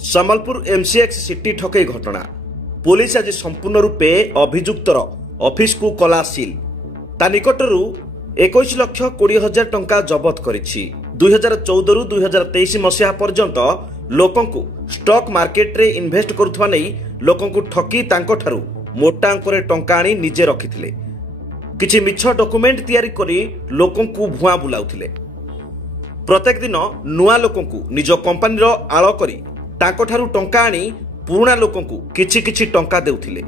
Sambalpur MCX city ठकई घटना police आज संपूर्ण रूपे अभियुक्तर ऑफिस को कला सील ता निकटरू 21,20,000 टंका जबत करिछि। 2014 रु 2023 मसीहा पर्यंत लोकंकु स्टॉक मार्केट रे इन्वेस्ट करुथवा नै लोकंकु ठकी तांको ठारू मोटा अंकरे टंका आनी निजे रखिथिले। किछि मिछ डॉक्यूमेंट तयारी करी लोकंकु भुआ बुलाउथिले। प्रत्येक दिन नुआ लोकंकु निज कंपनी रो आळ करी तांको ठारू टंका आनी पुराना लोकंकु किछि किछि टंका देउथिले।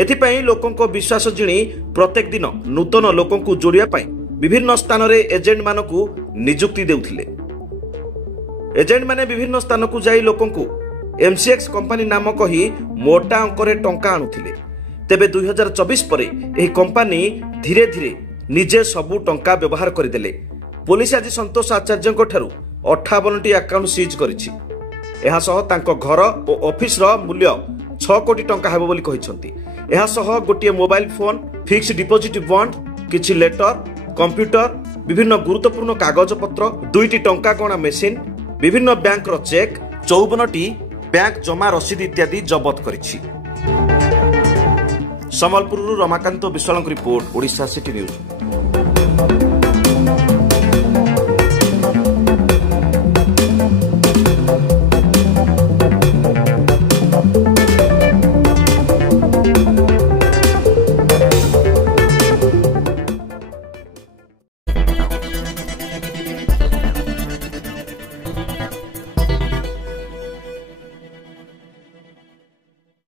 एथिपई लोकंको विश्वास जिणी प्रत्येक दिन नूतन लोकंकु जोड़िया पई विभिन्न स्थान रे एजेंट मानकु नियुक्ति देउथिले। एजेंट माने विभिन्न स्थान को जाई लोकंकु एमसीएक्स कंपनी नाम कही मोटा अंकरे टंका आनुथिले। तेबे 2024 परे एही कंपनी धीरे धीरे निजे सबु टंका व्यवहार करिदेले। पुलिस आज संतोष आचार्यଙ୍କ ठारू 58टी अकाउंट सीज करिछि। एहा सह तांको घर और ऑफिस रो मूल्य 6 कोटी टंका हेबो बोली कहिसंती। एहा सह गोटिए mobile phone, fixed deposit bond, किछि लेटर, कंप्यूटर, विभिन्न गुरुत्वपूर्ण कागज पत्र, 2टी टंका गणा मेसिन, विभिन्न बैंक रो चेक, 54टी बैंक जमा रसीद इत्यादि जबत करिछि। सम्बलपुर रमाकांत विश्वालଙ୍କ रिपोर्ट, ओडिशा सिटी न्यूज।